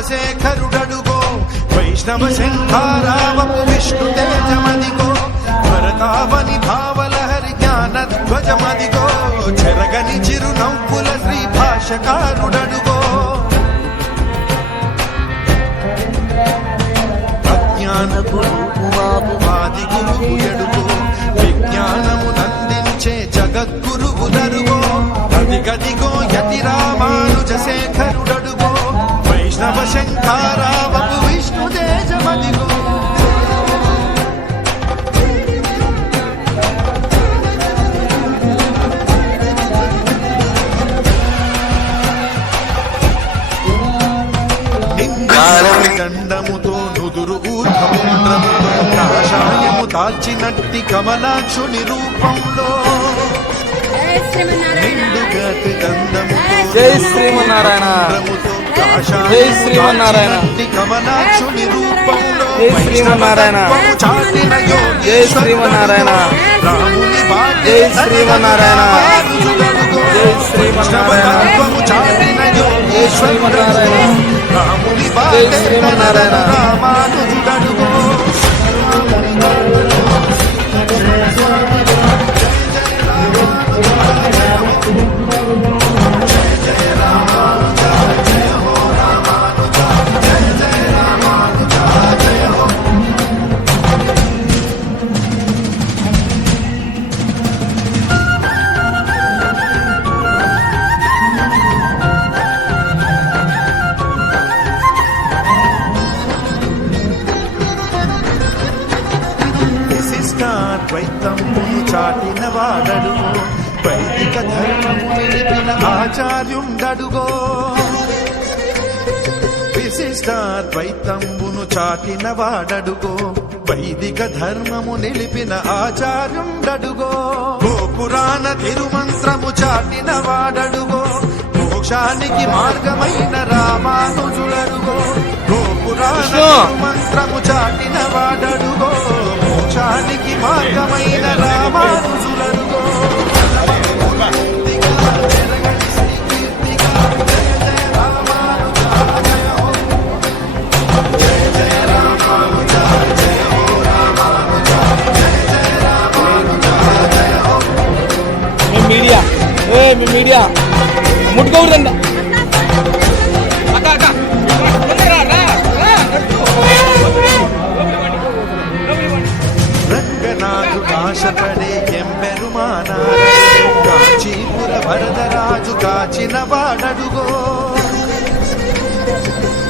రామానుజశేఖరుడడుగో వైష్ణవ శంఖారావపు విష్ణు తేజమదిగో భరతావని భావలహరి జ్ఞాన ధ్వజమదిగో చెరగని చిరునవ్వుల శ్రీ భాషకారుడడుగో అజ్ఞాన గురువాది గురువు ఎడుగో విజ్ఞానము నందించే జగద్గురువు దరుగో అదిగదిగో యతి రామానుజశేఖరుడడుగో వైష్ణవ శంఖారావపు విష్ణు తేజమదిగో గండముతో నుదురు ఊర్ధముద్రముతో కాషాయము దాల్చినట్టి కమలాక్షుని రూపంలో నిండుగతి గంధముతో జై శ్రీమన్నారాయణ జై శ్రీమన్నారాయణ కమలాక్షుని రూపంలో జై శ్రీమన్నారాయణ చాటిన జై శ్రీమన్నారాయణ జై శ్రీమన్నారాయణ జై శ్రీమన్నారాయణ చాటిన జై శ్రీమన్నారాయణ రాముని జై శ్రీమన్నారాయణ రామానుజుడడుగో ద్వైతమును చాటిన వాడడు వైదిక ధర్మము నిలిపిన ఆచార్యుండడుగో విశిష్టాద్వైతమును చాటిన వాడడుగో వైదిక ధర్మము నిలిపిన ఆచార్యుండడుగో గోపురాణ తిరుమంత్రము చాటిన వాడడుగో మోక్షానికి మార్గమైన రామానుజుడడుగో గోపురాణ తిరుమంత్రము చాటిన వాడడుగో మోక్షానికి మార్గమైన రామానుజులడుగో మీడియా మీ మీడియా ముట్టుకోకూడదండి అక్క అక్క రంగనాథు ఆశపడే ఎంబెరుమానా కాంచీపుర వరదరాజు కాచిన వాడడుగో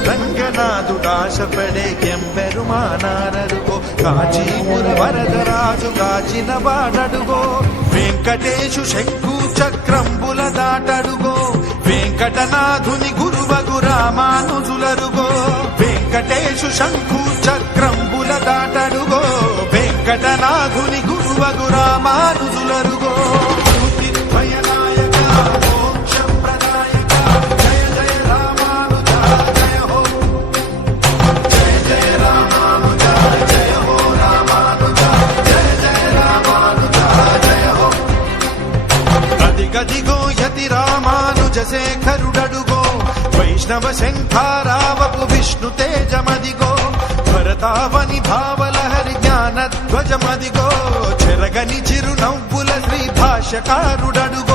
రంగనాథు ఆశపడే ఎంబెరుమానారడుగో కాంచీపుర వరదరాజు కాచిన వాడడుగో వెంకటేశు శంకు చక్రంబుల దాటడుగో వెంకటనాథుని గురువగు రామానుజులరుగో వెంకటేశు శంకు చక్రంబుల దాటడుగో వెంకటనాథుని గురువగు రామానుజులరుగో గదిగో యతి రామానుజశేఖరుడడుగో వైష్ణవ శంఖారావపు విష్ణు తేజమదిగో భరతావని భావలహరి జ్ఞాన ధ్వజమదిగో చెరగని చిరునవ్వుల శ్రీ భాషకారుడడుగో